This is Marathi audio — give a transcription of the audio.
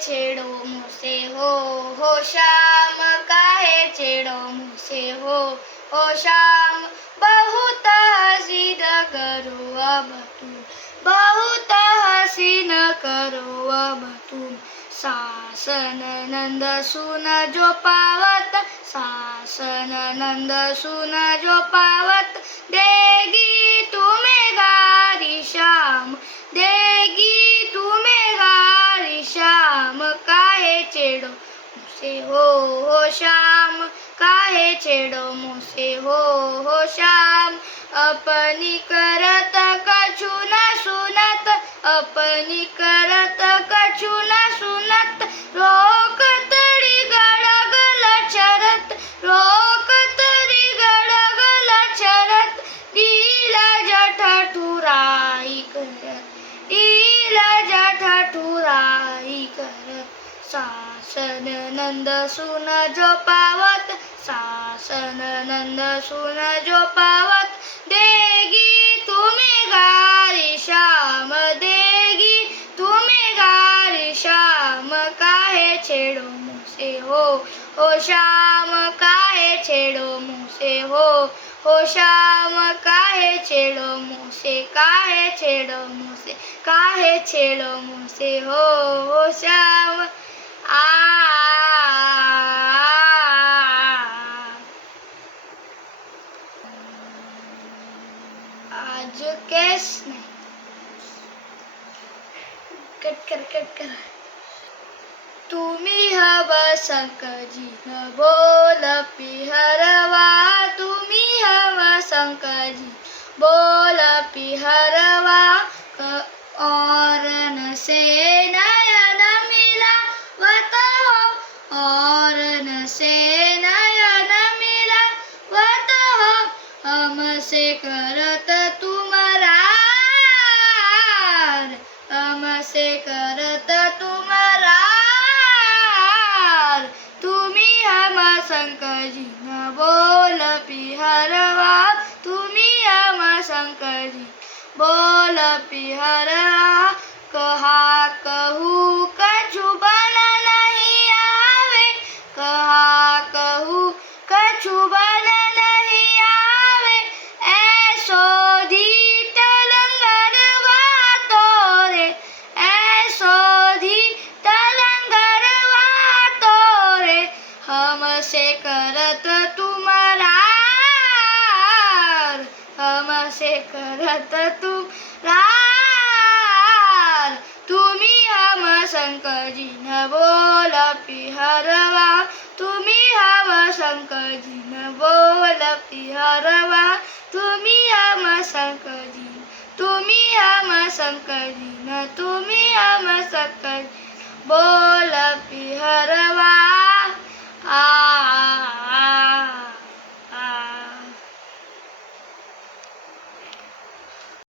छेड़ो मुझसे हो श्याम काहे छेड़ो मुझसे हो श्याम बहुत हसीन करो अब तुम बहुत हसीन करो अब तुम सासन नंद सुन जो पावत सासन नंद सुन जो पावत देगी तुम्हें गारी श्याम देगी तुम्हें गारी श्याम काहे छेड़ो मुझसे हो श्याम काहे छेड़ो मुझसे हो श्याम अपनी करत कछु न सुनत अपनी करत कछु न सुनत रोक तड़ी गड़गल चरत रोक तड़ी गड़गल चरत लीला जठ ठुराई करत लीला जठ ठुराई करत सासन नंद सुन जो पावत सासन नंद सुन जो पावत देगी तुम्हें गारी श्याम देगी तुम्हें गारी श्याम काहे छेड़ो मुझसे हो श्याम काहे छेड़ो मुझसे हो श्याम काहे छेड़ो मुझसे काहे छेड़ो मुझसे काहे छेड़ो मुझसे हो श्याम आज केस नहीं कट कर तुम्ही हवा संकजी न बोल पिहरवा तुम्ही हवा संकजी बोल पिहरवा और न से नयन मिला वत हो और न से नयन मिला वत हो हमसे करत तुमरार हमसे करत तुमरार तुम्ही हम संकजी न बोल पिहरवा तुम्ही हम संकजी बोल पिहरवा कहा कहूँ कछु बन नहीं आवे कहा कहूँ कछु बन नहीं आवे ऐसो धी तलंगरवा तोरे ऐसो धी तलंगरवा तोरे हमसे करत तुमरार हमसे करत तुमरार तुम्ही हम संकजी न बोल पिहरवा तुम्ही हम संकजी न बोल पिहरवा तुम्ही हम संकजी तुम्ही हम संकजी न तुम्ही हम संकजी बोल